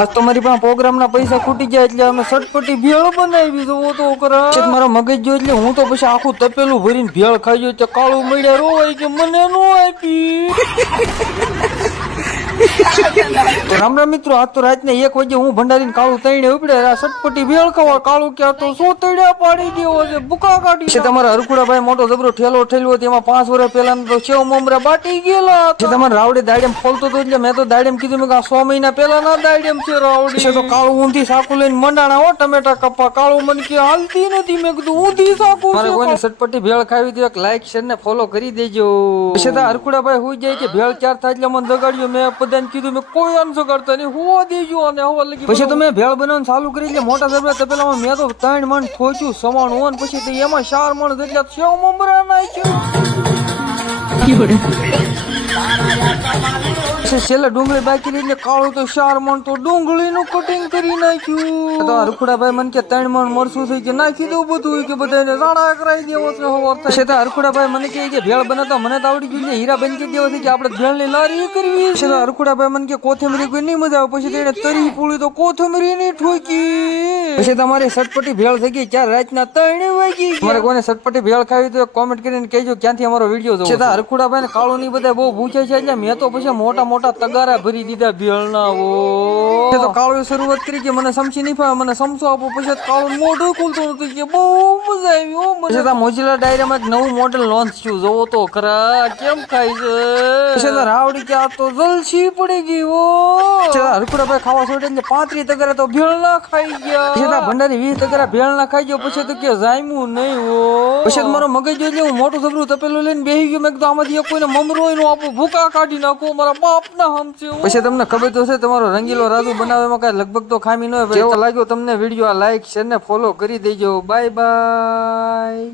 આજ તો મારી પાસે પ્રોગ્રામ ના પૈસા ખૂટી ગયા એટલે અમે સટપટી ભેળ બનાવી દો તો કરા મારો મગજ જો એટલે હું તો પછી આખું તપેલું ભરીને ભેળ ખાઈ ગયો એટલે કાળું મળ્યા રોવાય કે મને નો આપી તો રામ રામ મિત્રો, આજ તો રાતને 1 વાગે હું ભંડારીને કાળું તઈને ઉપડે સટપટી ભેળ ખાવા કાળું ક્યાં તો સો તળ્યા પાડી દેવો છે ભૂકા કાઢી છે તમારા હરખુડાભાઈ મોટો જબરો ઠેલો ઠેલ્યો તેમાં 5 વર્ષ પહેલા તો સેવ મમરા બાટી ગયેલા છે તમારે રાવડે દાડેમ ફોલતો તો એટલે મેં તો દાડેમ કીધું મેં 6 મહિના પહેલા ના દાડેમ છે રાવડી છે તો કાળું ઊંધી સાકુ લઈને મંડાણા હો ટમેટા કપ્પા કાળું મન કે હાલતી નથી મેં કીધું ઊંધી સાકુ મારે કોઈને સટપટી ભેળ ખાવી તો એક લાઈક શેર ને ફોલો કરી દેજો પછી તો હરખુડાભાઈ હોઈ જાય કે ભેળ ક્યાર થાય એટલે મને જગાડ્યો મેં બધાને કીધું મેં કોઈ આન્સર કરતા નહીં હોવા દેજો અને હવા લગી પછી તો મેં ભેળ બનાવવાનું ચાલુ કરી એટલે મોટા જબરા તપેલામાં મેં તો 3 મણ ઠોચ્યું સવાણું હોય પછી તો એમાં 4 મણ જેટલા સેવ મમરા નાખ્યું છેલ્લે ડુંગળી બાકી રહી એટલે કાળું તો 4 મણ તો ડુંગળીનું કટિંગ કરી નાખ્યું તો હરખુડાભાઈ મને કે 3 મણ મરસું થઈ કે નાખી દઉં બધું કે બધાને રાણા કરાવી દેવો છે હવાર થશે તો હરખુડાભાઈ મને કે ભેળ બનાવતા મને તો આવડી ગયું હીરાબેન કે દેવો છે કે આપણે ભેળની લારી કરવી છે તો હરખુડાભાઈ મને કે કોથમરી કોઈ નહીં મજા આવે પછી તેને તરી પૂળી તો કોથમરી ની ઠોકી પછી તમારી સટપટી ભેળ થઈ ગઈ 4 રાતના 3 વાગી તમારે કોઈને સટપટી ભેળ ખાવી તો કોમેન્ટ કરીને કહેજો ક્યાંથી અમારો વિડીયો જોવો છે તો હરખુડાભાઈ ને કાળું ની બધા બહુ પૂછે છે એટલે મેં તો પછી મોટા મોટા તગારા ભરી દીધા ભેળના ઓ તો કાળું શરૂઆત કરી કે મને સમજી નહીં ફાવે મને સમસો આપો પછી કાળું મોઢું ખુલતું નથી કે બહુ મજા આવી હો મને તો મોજીલા ડાયરામાં એક નવું મોડેલ લોન્ચ થયું જોવો તો ખરા કેમ ખાય છે પછી તો રાવડી કે આ તો જલસી પડી ગઈ હો હરખુડાભાઈ ખાવા છોડે એટલે 35 તગારા તો ભેળ ના ખાઈ ગયા પછી તો ભંડારી 20 તગારા ભેળ ના ખાઈ ગયો પછી તો કે જામ્યું નહીં હો પછી તો મારો મગજ જોઈ હું મોટું સબરું તપેલું લઈને બેહી ગયો મેં કીધું આમાંથી કોઈને મમરો નો આપું ભૂકા કાઢી નાખો મારા બાપ ના હમશે પછી તમને ખબર તો છે તમારો રંગીલો રાજુ બનાવવામાં કઈ લગભગ તો ખામી ન હોય જેવો લાગ્યો તમને વિડીયો લાઈક શેર ને ફોલો કરી દેજો બાય બાય.